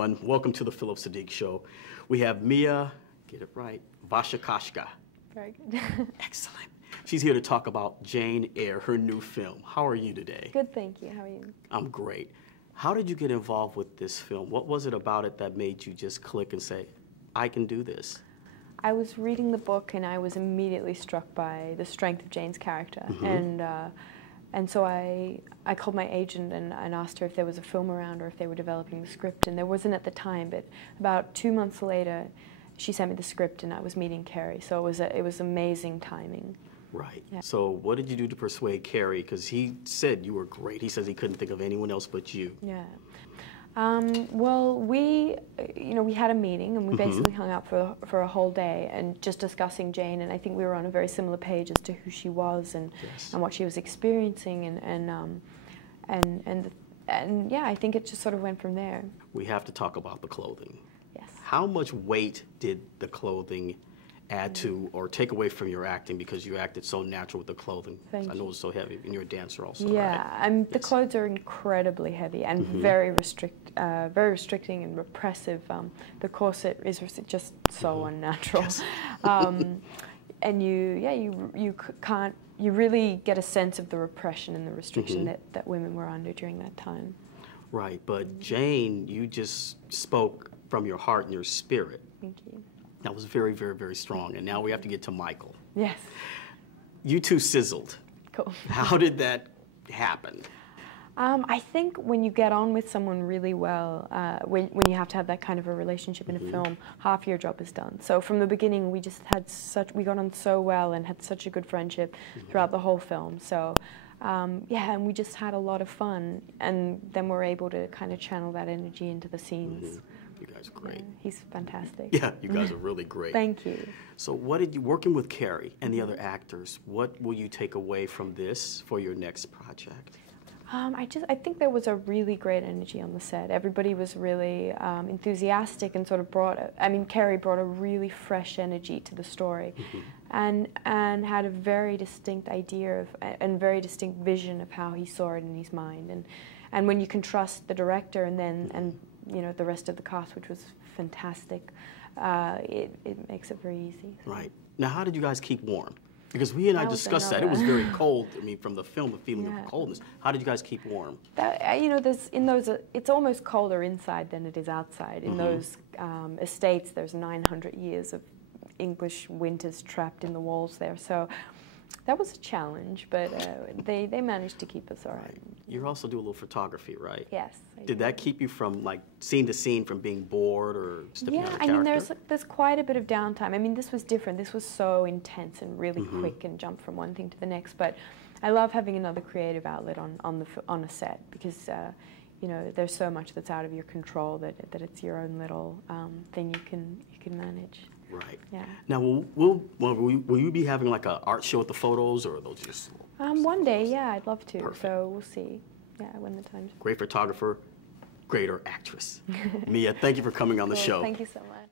everyone. Welcome to the Phillip Siddiq Show. We have Mia, get it right, Wasikowska. Very good. Excellent. She's here to talk about Jane Eyre, her new film. How are you today? Good, thank you. How are you? I'm great. How did you get involved with this film? What was it about it that made you just click and say, I can do this? I was reading the book and I was immediately struck by the strength of Jane's character. And so I called my agent and asked her if there was a film around or if they were developing the script. And there wasn't at the time, but about 2 months later, she sent me the script and I was meeting Carrie. So it was amazing timing. Right. Yeah. So what did you do to persuade Carrie? Because he said you were great. He says he couldn't think of anyone else but you. Yeah. Well, we had a meeting and we basically hung out for a whole day and just discussing Jane, and I think we were on a very similar page as to who she was and what she was experiencing, and yeah, I think it just sort of went from there. We have to talk about the clothing. Yes. How much weight did the clothing add to or take away from your acting, because you acted so natural with the clothing? Thank you. I know it's so heavy, and you're a dancer also. Yeah, right? The clothes are incredibly heavy and very restricting and repressive. The corset is just so unnatural, Yes. and you really get a sense of the repression and the restriction that women were under during that time. Right, but Jane, you just spoke from your heart and your spirit. Thank you. That was very, very, very strong. And now we have to get to Michael. Yes. You two sizzled. Cool. How did that happen? I think when you get on with someone really well, when you have to have that kind of a relationship in a film, half your job is done. So from the beginning, we got on so well and had such a good friendship throughout the whole film. So yeah, and we just had a lot of fun, and then we're able to kind of channel that energy into the scenes. You guys are great. Yeah, he's fantastic. Yeah, you guys are really great. Thank you. So working with Carrie and the other actors, what will you take away from this for your next project? I think there was a really great energy on the set. Everybody was really enthusiastic and sort of Carrie brought a really fresh energy to the story, and had a very distinct idea and very distinct vision of how he saw it in his mind. And when you can trust the director and the rest of the cast, which was fantastic, it makes it very easy. Right. Now, how did you guys keep warm? Because we and I discussed that. It was very cold. I mean, from the film, the feeling of coldness. How did you guys keep warm? It's almost colder inside than it is outside. In those estates, there's 900 years of English winters trapped in the walls there. So that was a challenge, but they managed to keep us all right. You also do a little photography, right? Yes. Did that keep you from, like, scene to scene, from being bored or stepping out of character? Yeah, I mean, there's quite a bit of downtime. I mean, this was different. This was so intense and really quick and jumped from one thing to the next. But I love having another creative outlet on a set, because there's so much that's out of your control that it's your own little thing you can manage. Right. Yeah. Now, will you be having like an art show with the photos, or are those just? One day, yeah, I'd love to. Perfect. So we'll see. Yeah, when the time's. Great photographer, greater actress. Mia, thank you for coming on the show. Thank you so much.